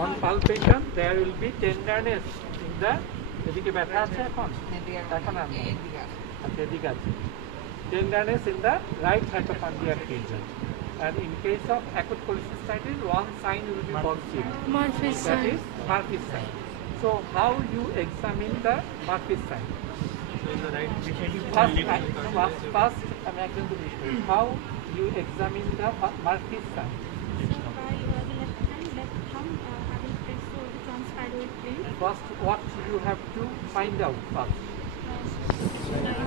On palpation, there will be tenderness in the এদিকে ব্যথা আছে এখন এখন আর নেই আচ্ছা এদিকে আছে tenderness in the right hypochondriac region. And in case of acute cholecystitis, one sign will be positive. Murphy's That sign. is Murphy's sign. So how you examine the Murphy's sign? First, how you examine the Murphy's sign? First, what you have to find out first.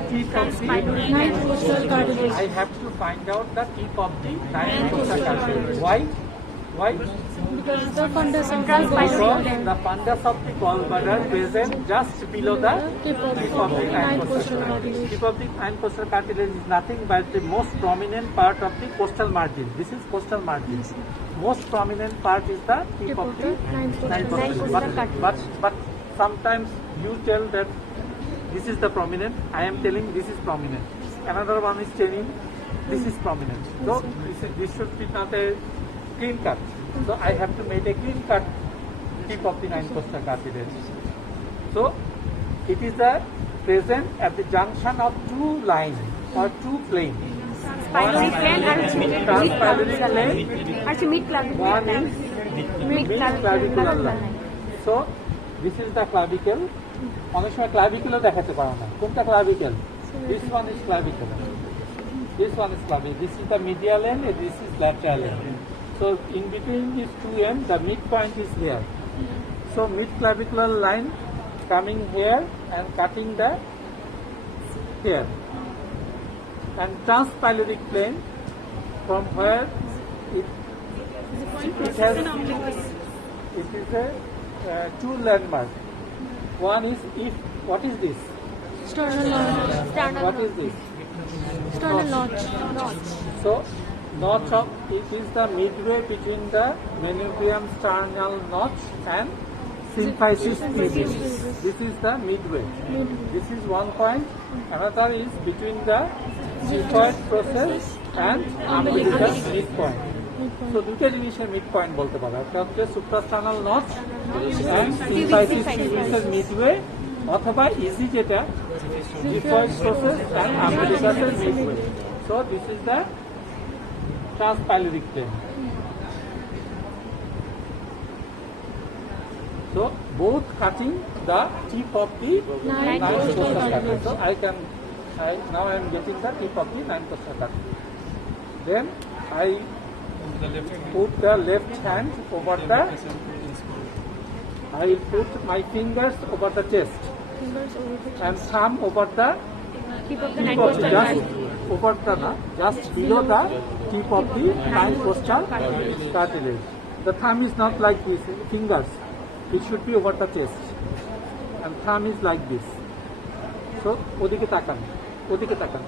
Tip of the Ninth postal cartilage. I have to find out the tip of the ninth postal cartilage. Why? Why? Because the fundus of Because the the fundus of the gallbladder present just below the tip of tip of the ninth ninth postal postal cartilage. cartilage. Tip of the ninth postal cartilage is nothing but the most prominent part of the costal margin. This is costal margin. Most prominent part is the tip of the ninth ninth postal postal cartilage. but sometimes you tell that this is the prominent. I am telling this is prominent. Another one is telling this is prominent. So this should be not a clean cut. So I have to make a clean cut tip of the ninth postal cartilage. So it is the present at the junction of two lines or two planes. Pyloric plane and Transpyloric plane. mid clavicle. One is Mid clavicular line. So this is the clavicle. অনেক সময় ক্লাভিকুলও দেখাতে পারো না কোনটা clavicle this one is clavicle this one is clavicle this is the medial and this is lateral and so in between this two and the mid point is here so mid clavicular line coming here and cutting the here and transpyloric plane from where it has it is a two landmark. One is if what is this? Sternal notch. What is this? Sternal notch. So notch of it is the midway between the manubrium sternal notch and symphysis pubis. This is the midway. This is one point. Another is between the xiphoid process and umbilicus midpoint. So দুটো জিনিসের mid point বলতে পারো একটা হচ্ছে সুপ্রাস্টার্নাল notch and symphysis পিউবিসের midway অথবা easy যেটা xiphoid process and umbilicusের midway. So this is the transpyloric plane. So both cutting the tip of the ninth postal cartilage. So now I am getting the tip of the ninth postal cartilage. Then I put the left hand over the. I will put my fingers over the chest Fingers over the and thumb over the Tip of the tip ninth of postal just cartilage. over the just below the tip of the ninth postal cartilage. The thumb is not like this. Fingers. It should be over the chest, and thumb is like this. So ওদিকে তাকান, ওদিকে তাকান।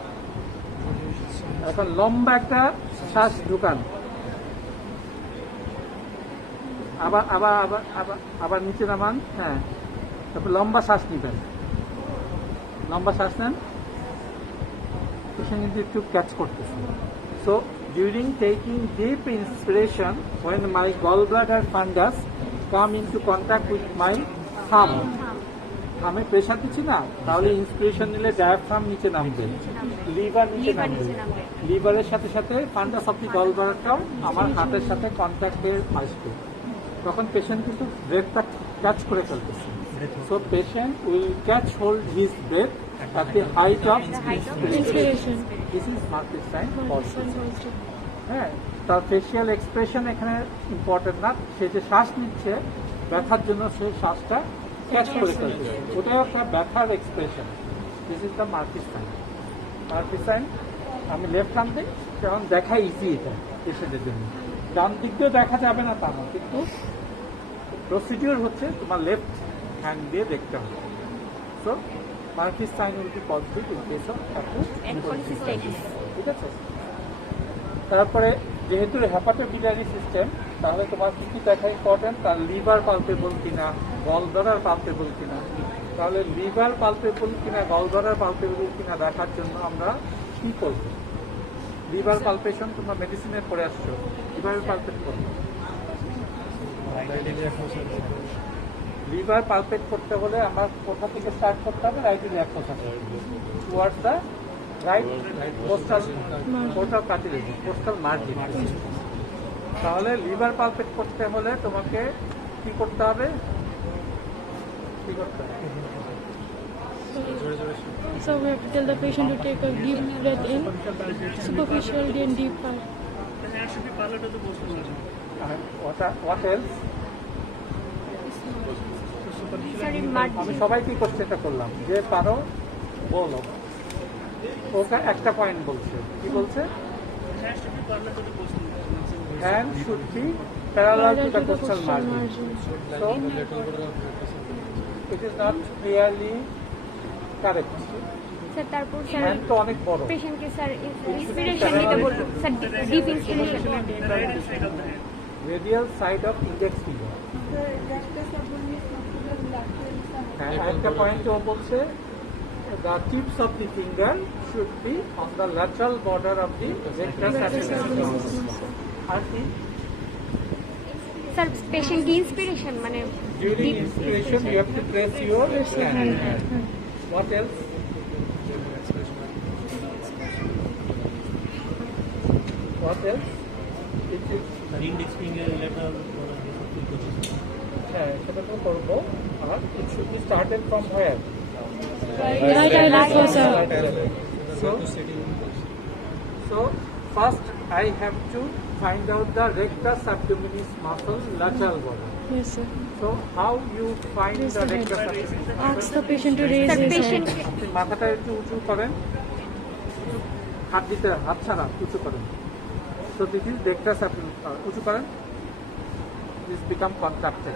এখন লম্বা একটা শ্বাস ঢুকান। আবার আবার আবার আবার আবার নিচে নামান, হ্যাঁ। তারপর লম্বা শ্বাস নিবেন, লম্বা শ্বাস নেন। পেশেন্ট কিন্তু একটু ক্যাচ করতেছে। So during taking deep inspiration, when my gallbladder fungus come into contact with my thumb, আমি প্রেশার দিচ্ছি না, তাহলে ইন্সপিরেশন নিলে ডায়াফ্রাম নিচে নামবে, লিভার নিচে নামবে, লিভারের সাথে সাথে ফান্ডাস অফ দি গলব্লাডারটাও আমার হাতের সাথে কন্ট্যাক্টে আসবে, তখন পেশেন্ট কিন্তু ব্রেথটা ক্যাচ করে ফেলতেছে। So patient will catch hold his breath at the height of inspiration. This is Murphy's sign also. হ্যাঁ, তার ফেসিয়াল এক্সপ্রেশন এখানে ইম্পর্টেন্ট না, সে যে শ্বাস নিচ্ছে ব্যথার জন্য সেই শ্বাসটা ক্যাচ করে ফেলছে, ওটাও একটা ব্যথার expression. This is the Murphy's sign. Murphy's sign আমি লেফট হ্যান্ড দিই, কারণ দেখা ইজি এটা পেশেন্টের জন্য। ডান দিক দিয়েও দেখা যাবে না তা না, কিন্তু প্রসিডিওর হচ্ছে তোমার লেফট হ্যান্ড দিয়ে দেখতে হবে। So Murphy's sign will be positive in case of Cholecystitis. ঠিক আছে। তারপরে যেহেতু হেপাটোবিলিয়ারি সিস্টেম, তাহলে তোমার কি কি দেখা ইম্পর্টেন্ট, তার লিভার পালপেবল কিনা, গলব্লাডার পালপেবল কিনা। তাহলে লিভার পালপেবল কিনা, গলব্লাডার পালপেবল কিনা দেখার জন্য আমরা কি করব? লিভার পালপেশন তোমরা মেডিসিনে পড়ে আসছো, কিভাবে পালপেট করবো? লিভার পালপেট করতে হলে আমার কোথা থেকে স্টার্ট করতে হবে? Right iliac fossa towards the right costal cartilage, costal margin. তাহলে লিভার পালপেট করতে হলে তোমাকে কি করতে হবে? কি করতে হবে? So we have to tell the patient to take a deep breath in, superficial and deep part. And what else? Sorry, আমি margin. সবাই কি করছে এটা করলাম, যে পারো বলো। ওকে একটা পয়েন্ট বলছে, কি বলছে? Hand should be parallel to the coastal margin. So it is not clearly correct. Sir তারপর স্যার Hand তো অনেক বড়। পেশেন্টকে স্যার ইন্সপিরেশন নিতে বলবো sir, deep inspiration. Radial side of index finger. হ্যাঁ, একটা পয়েন্ট ও বলছে the tips of the finger should be on the lateral border of the rectus abdominis. আর কি? স্যার পেশেন্ট ইন্সপিরেশন মানে During inspiration you have to press your hand. What else? What else? It is index finger lateral হ্যাঁ, সেটা তো করবো। আর it should be started from where? Right iliac fossa. So first I have to find out the rectus abdominis muscle lateral border. Yes, sir. So how you find Raise the the head. rectus abdominis? Ask the patient to raise sir his head. Patient আপনি মাথাটা একটু উঁচু করেন, হাত দিতে, হাত ছাড়া উঁচু করেন। So this is rectus abdominis, উঁচু করেন। This become contracted.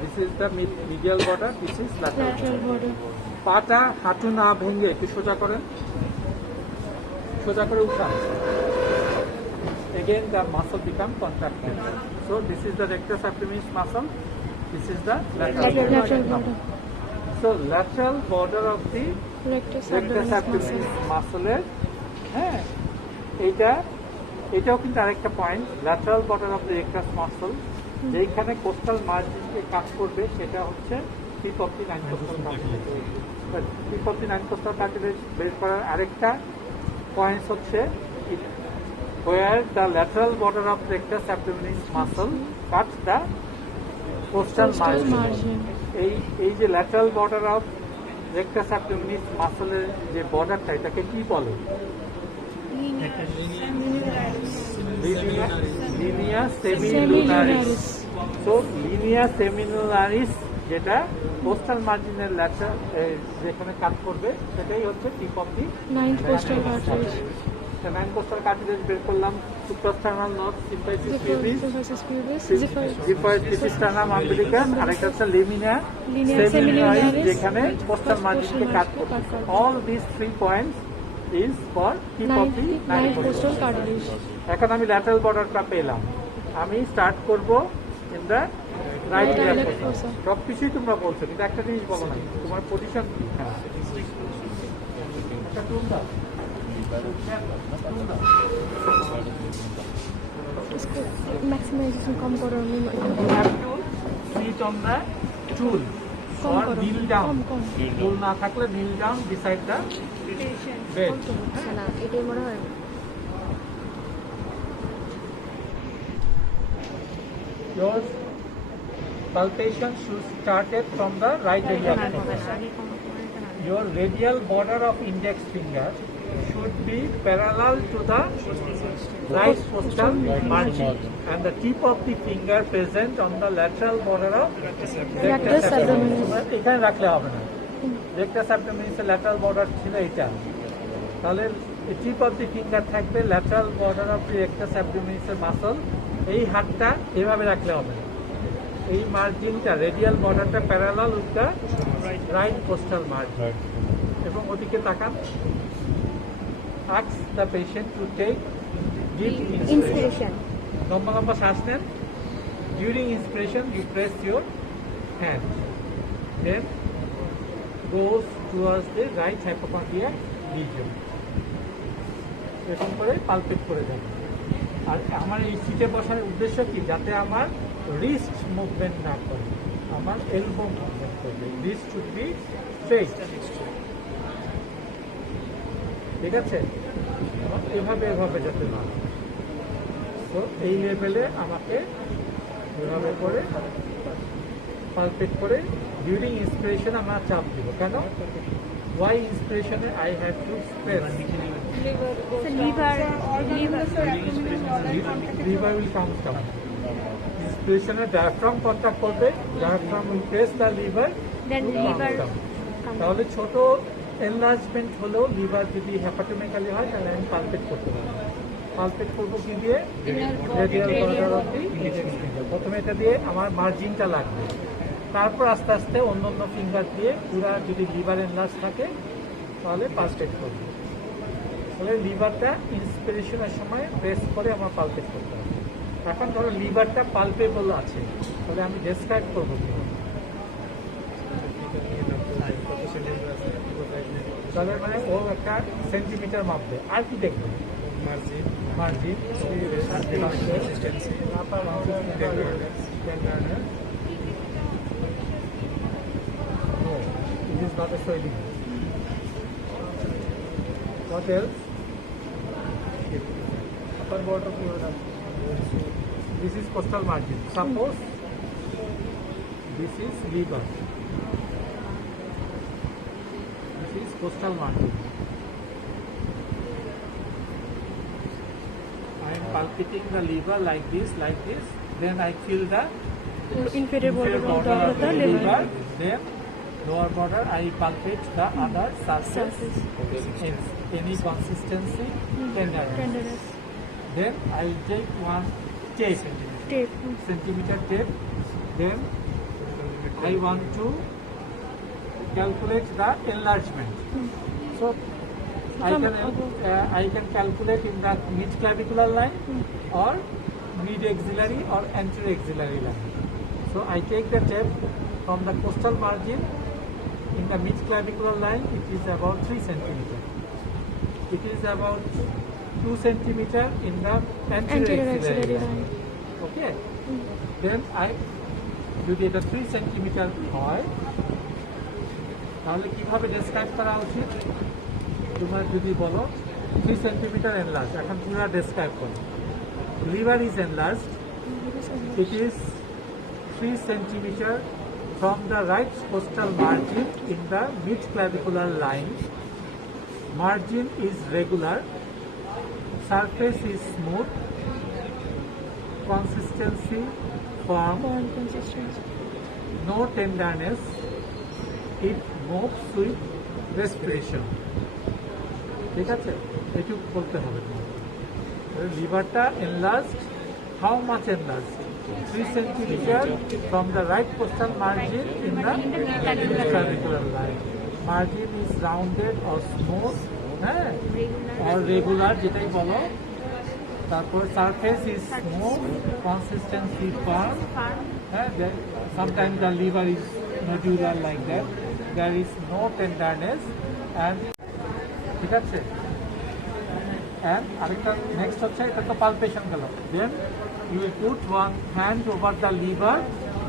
This is the medial border, this is lateral Lateral border. border. পাটা হাঁটু না ভেঙে একটু সোজা করেন, সোজা করে উঠান। Again the muscle become contracted. So this is the rectus abdominis muscle, this is the lateral Lateral border. border. So lateral border of the Rectus rectus abdominis abdominis muscle. মাসলের, হ্যাঁ, এটাও কিন্তু আরেকটা point, lateral border of the rectus muscle, যেখানে costal মার্জিনকে কাজ করবে সেটা হচ্ছে tip of the nine costal cartilage. Tip of the nine costal cartilage বের করার আরেকটা পয়েন্ট হচ্ছে where the lateral border of rectus abdominis muscle cuts the coastal Coastal margin. margin. এই যে lateral border of rectus abdominis মাসলের যে বর্ডারটা, এটাকে কি বলে? লিনিয়া সেমিলুনারিস। সো লিনিয়া সেমিলুনারিস যেটা কোস্টাল মার্জিনের ল্যাটার যেখানে কাট করবে সেটাই হচ্ছে tip of the Ninth coastal cartilage. Nine costal cartilage বের করলাম, সুপ্রাস্টার্নাল নর্ভ, symphysis pubis, Symphysis pubis. Xiphoid xiphisternum umbilicus, আরেকটা হচ্ছে লিমিনা Linea সেমিলুনারিস seminularis, যেখানে কোস্টাল মার্জিনকে কাট করবে। All this 3 points is for tip of the nine Ninth costal. coastal cartilage. এখন আমি ল্যাটারাল বর্ডারটা পেলাম, আমি স্টার্ট করব in the right Right iliac iliac ফসা। fossa. সব কিছুই তোমরা বলছো, কিন্তু একটা জিনিস বলো না, তোমার পজিশন কি? হ্যাঁ, একটা টুল দাও। इसको maximization कम करो You have to sit on the tool come or करो kneel down. कम Tool না থাকলে kneel down beside the bed. না এটাই মনে হয় Your palpation should started from the right iliac fossa. Your radial border of index finger should be parallel to the right coastal margin and the tip of the finger present on the lateral border of Rectus abdominis. এখানে রাখলে হবে না, rectus abdominis এর lateral border ছিল এটা, তাহলে টিপ of the finger থাকবে lateral border of the rectus abdominis এর মাসল। এই হাতটা এভাবে রাখলে হবে না, এই মার্জিনটা রেডিয়াল বর্ডারটা parallel with the right coastal margin. এবং ওদিকে তাকান। Ask the patient to take deep inspiration. Inspiration. লম্বা লম্বা শ্বাস নেন। During inspiration you press your hand, then goes towards the right hypopharyngeal region. এরকম করে পালপেট করে দেন। আর আমার এই সিটে বসার উদ্দেশ্য কি, যাতে আমার রিস্ট মুভমেন্ট না করে, আমার এলবো মুভমেন্ট করবে, রিস্ট শুড বি স্ট্রেট, ঠিক আছে? এভাবে এভাবে যাতে না হয়। তো এই লেভেলে আমাকে এভাবে করে পালপেট করে ডিউরিং ইন্সপিরেশন আমরা চাপ দিব। কেন? ওয়াই ইন্সপিরেশনে I have to press, liver will come down. ইন্সপিরেশনে ডায়াফ্রাম কন্ট্যাক্ট করবে, diaphragm will press the liver, Then liver তাহলে ছোট এনলার্জমেন্ট হলেও লিভার যদি হ্যাপাটোমেগালি হয় তাহলে আমি পালপেট করতে পারবো। পালপেট করবো কি দিয়ে? Radial corner of the index finger. প্রথমে এটা দিয়ে আমার মার্জিনটা লাগবে, তারপর আস্তে আস্তে অন্য অন্য ফিঙ্গার দিয়ে পুরা যদি লিভার এনলার্জ থাকে তাহলে পালপেট করবো। তাহলে লিভারটা ইন্সপিরেশনের সময় প্রেস করে আমার পালপেট করতে হবে। এখন ধরো লিভারটা পালপেবল আছে, তাহলে আমি ডেসক্রাইব করবো কীভাবে? তাহলে মানে ও একটা সেন্টিমিটার মাপবে, আর কি দেখবে? Margin, No, it is not a swelling. What else? Upper border fluid. This is costal margin. Suppose this is liver. This is costal margin. I am palpating the liver like this. Then I feel the inferior border of the liver. Then lower border I palpate the other surface. Any consistency, tenderness. Tenderness. Then I will take one tape, Tape. centimeter tape. Then I want to calculate the enlargement. So I can calculate in the mid clavicular line or mid axillary or anterior axillary line. So I take the tape from the costal margin in the mid clavicular line. It is about 3 centimeter. It is about 2 centimeter in the anterior axillary line. Okay. Then I যদি এটা 3 centimetre হয় তাহলে কিভাবে describe করা উচিত? তোমরা যদি বলো 3 সেন্টিমিটার এনলার্জ, এখন পুরো ডেসক্রাইব করো। Liver is enlarge, it is 3 centimeter from the right costal margin in the mid clavicular line. Margin is regular, surface is smooth, consistency firm, Bone consistency. no tenderness, it moves with respiration. ঠিক আছে, এটুকু বলতে হবে। লিভারটা enlarged, how much enlarged? 3 centimeter from the right costal margin in the clavicular line. Margin is rounded or smooth, or regular, যেটাই বলো। তারপর surface is smooth, consistency firm. Sometimes the liver is nodular like that. There is no tenderness and ঠিক আছে। And আরেকটা next হচ্ছে, এটা তো palpation গেল। Then you will put one hand over the liver,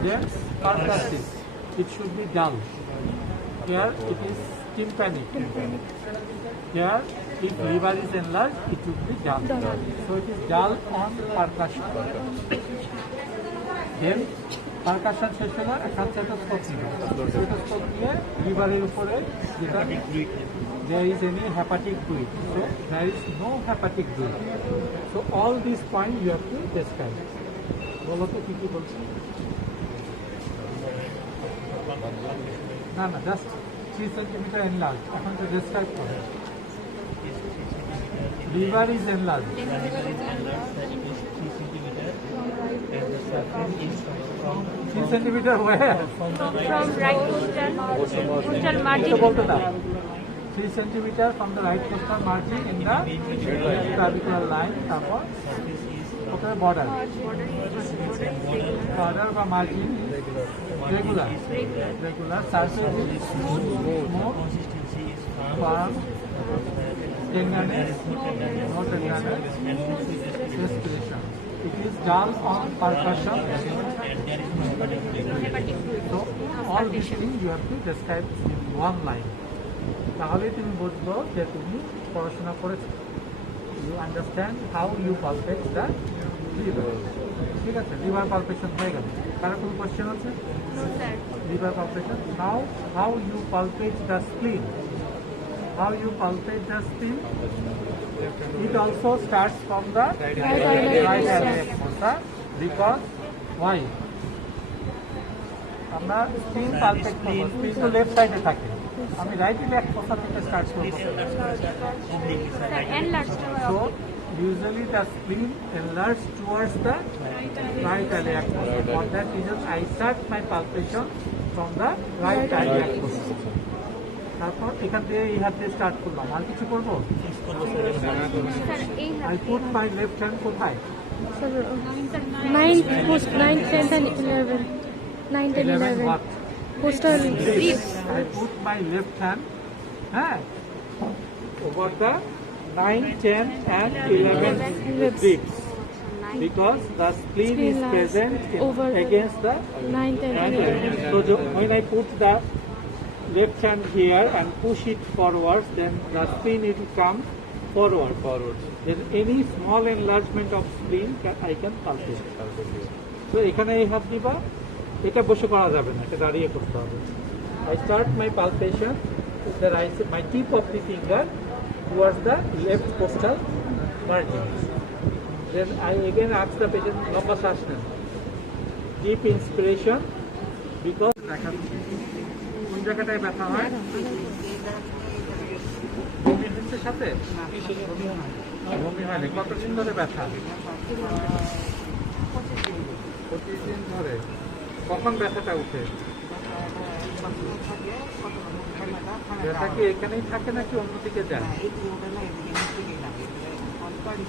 then percussive. It should be dull. Here it is tympanic. Here, if liver is enlarged, it should be dull. So it is dull on percussion. Then percussion শেষ হলো, এখন stethoscope নিবে। Stethoscope নিয়ে লিভারের উপরে যেটা there is any hepatic fluid. So there is no hepatic fluid. So all these points you have to describe. বলো তো কি কি বলছি? না জাস্ট 3 centimeter enlarged. এখন তো describe করো। Liver is enlarged. Liver is enlarged, that it is 3 centimeter, and the surface is from 3 centimeter where? from right costal margin. তো বলতে দাও। 3 centimeter from the right costal margin in the clavicular line. তারপর ওখানে border বা margin regular. Surface is smooth, consistency is firm, tenderness, no tenderness, respiration. It is done on percussion. So all these things you have to describe in one line. তাহলে তুমি বুঝবো যে তুমি পড়াশোনা করেছো। You understand how you palpate the liver. ঠিক আছে, liver palpation হয়ে গেল। কারো কোনো কোশ্চেন আছে? No, sir. Liver palpation. Now, how you palpate the spleen? How you palpate the spleen? It also starts from the right iliac fossa because why? আমরা স্প্লিন pulpit করব, স্প্লিন তো লেফট সাইডে থাকে, আমি রাইট iliac fossa থেকে start করব। Sir, and last So usually the spleen enlarges towards the right iliac fossa. For that reason, I start my palpation from the right iliac fossa. তারপর এখান থেকে এই হাত দিয়ে স্টার্ট করলাম, আর কিছু করবো? sir, I put my left hand কোথায়? Sir, 9th, 9th, 10th and 11th. 9th and 11 11th. what? Postal. I put my left hand over the 9, 10 and 11 ribs because the spleen is Spleen lies present over the against the 9th and 11th. So when I put the left hand here and push it forwards, then the spleen will come forward. Then any small enlargement of spleen I can palpate. So এখানে এই হাত দিবা, এটা বসে করা যাবে না, এটা দাঁড়িয়ে করতে হবে। I start my palpation with the right, my tip of the finger towards the left costal margin. Then I again ask the patient লম্বা শ্বাস নেন, deep inspiration because কোন জায়গাটায় ব্যথা হয়? বমি হচ্ছে সাথে? বমি হয়নি। কতদিন ধরে ব্যথা? 25 দিন ধরে। কখন ব্যথাটা উঠে? ব্যথা কি এখানেই থাকে নাকি অন্যদিকে যায়?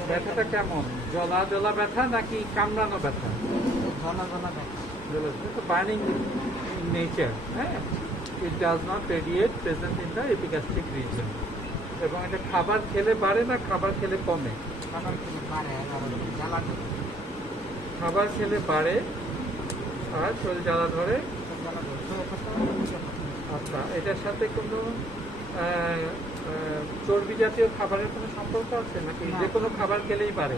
ব্যথাটা কেমন? জ্বলা জ্বলা ব্যথা নাকি কামড়ানো ব্যথা? বার্নিং ইন নেচার, হ্যাঁ, it does not radiate, present in the epigastric reason. এবং এটা খাবার খেলে বাড়ে না খাবার খেলে কমে? খাবার খেলে বাড়ে আর শরীর জ্বালা ধরে। আচ্ছা, এটার সাথে কোনো চর্বি জাতীয় খাবারের কোনো সম্পর্ক আছে নাকি যে কোনো খাবার খেলেই বাড়ে?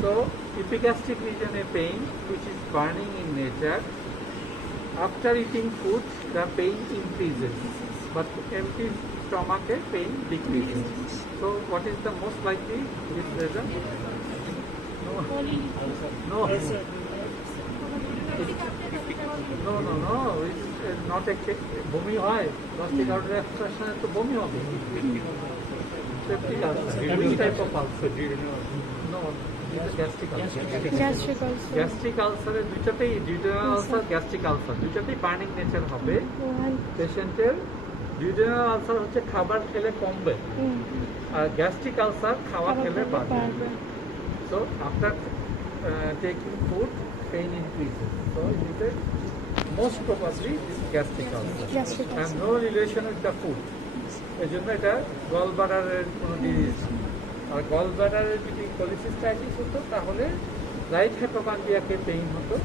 So epigastric region a pain which is burning in nature. After eating food, the pain increases, but empty stomach pain decreases. So what is the most likely this reason? No. No. It's not a বমি হয়, gastric ulcer extraction তো বমি হবে। Septic ulcer. Which type of ulcer? No, this is gastric ulcer. Gastric ulcer. Gastric ulcer এর দুইটাতেই duodenal ulcer, gastric ulcer দুইটাতেই burning nature হবে। পেশেন্টের duodenal ulcer হচ্ছে খাবার খেলে কমবে, আর গ্যাস্ট্রিক আলসার খাওয়া খেলে বাড়বে। So after taking food, pain increases. So it is a most probably this gastric ulcer Gastric and no relation with the food. এই জন্য এটা গল ব্লাডারের কোনো ডিজিজ। আর গল ব্লাডারের যদি কোলিসিস্টাইটিস হতো তাহলে রাইট হাইপোকন্ড্রিয়াকে পেইন হতো।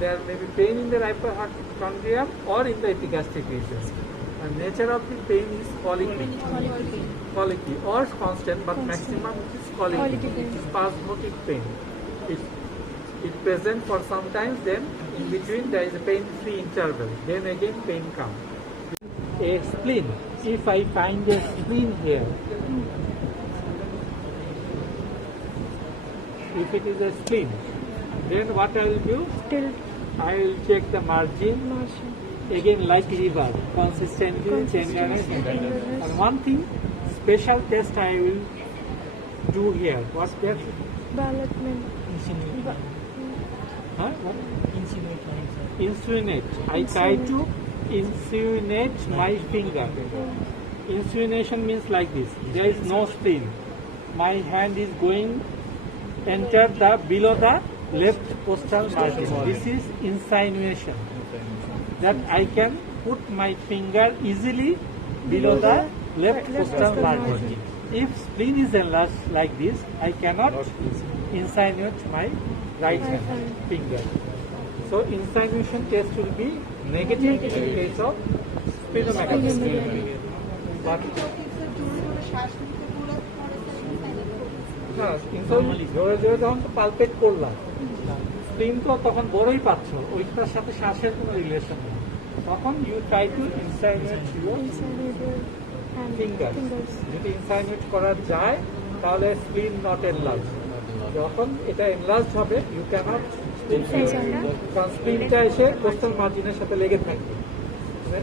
There may be pain in the hypochondrium or in the epigastric region. And nature of the pain is colicky or constant, but maximum is colicky. It is spasmodic pain. It present for some time, then in between there is a pain-free interval. Then again pain comes. A spleen. If I find a spleen here, if it is a spleen, then what I will do? Till I will check the margin. Again, like liver, consistency, tenderness. And one thing, special test I will do here. What test? Ballotment. Huh? What? Insinuate lines, sir. Insuinate. I try to insuinate my finger. Insuination means like this. There is no spleen. My hand is going enter the below the left costal margin. This is insinuation. That I can put my finger easily below the left Left costal costal margin. margin. If spleen is enlarged like this, I cannot insinuate my right hand hand. finger. So insinuation test will be negative in case of splenomegaly. Splenomegaly. But না, জোরে জোরে যখন pulpit করলাম, স্প্লিন তো তখন বড়ই পাচ্ছ, ওইটার সাথে শ্বাসের কোনো রিলেশন নেই। তখন you try to insinuate your Inside your hand. Finger. Fingers. যদি ইনসাইনুয়েট করা যায় তাহলে স্প্লিন নট এনলার্জ। যখন এটা এনলার্জ হবে ইউ ক্যানট কারণ স্প্লিনটা এসে কোস্টাল মার্জিনের সাথে লেগে থাকবে, মানে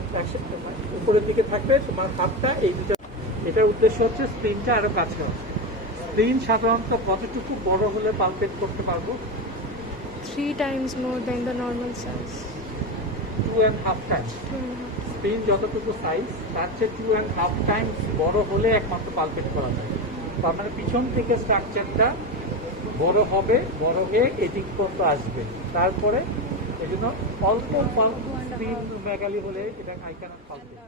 উপরের দিকে থাকবে, তোমার হাতটা এই দিকে। এটার উদ্দেশ্য হচ্ছে স্প্লিনটা আরো কাছে আসে। স্প্লিন সাধারণত কতটুকু বড় হলে পালপেট করতে পারবো? 3 times more than the normal size. 2.5 Times. 2.5. স্প্লিন যতটুকু সাইজ তার চেয়ে 2.5 টাইমস বড় হলে একমাত্র পালপেট করা যায়। তার মানে পিছন থেকে স্ট্রাকচারটা বড় হবে, বড় হয়ে এদিক পর্যন্ত আসবে, তারপরে এই জন্য অল্প স্প্লিন মেগালি হলে এটা আই ক্যানট পালপেট।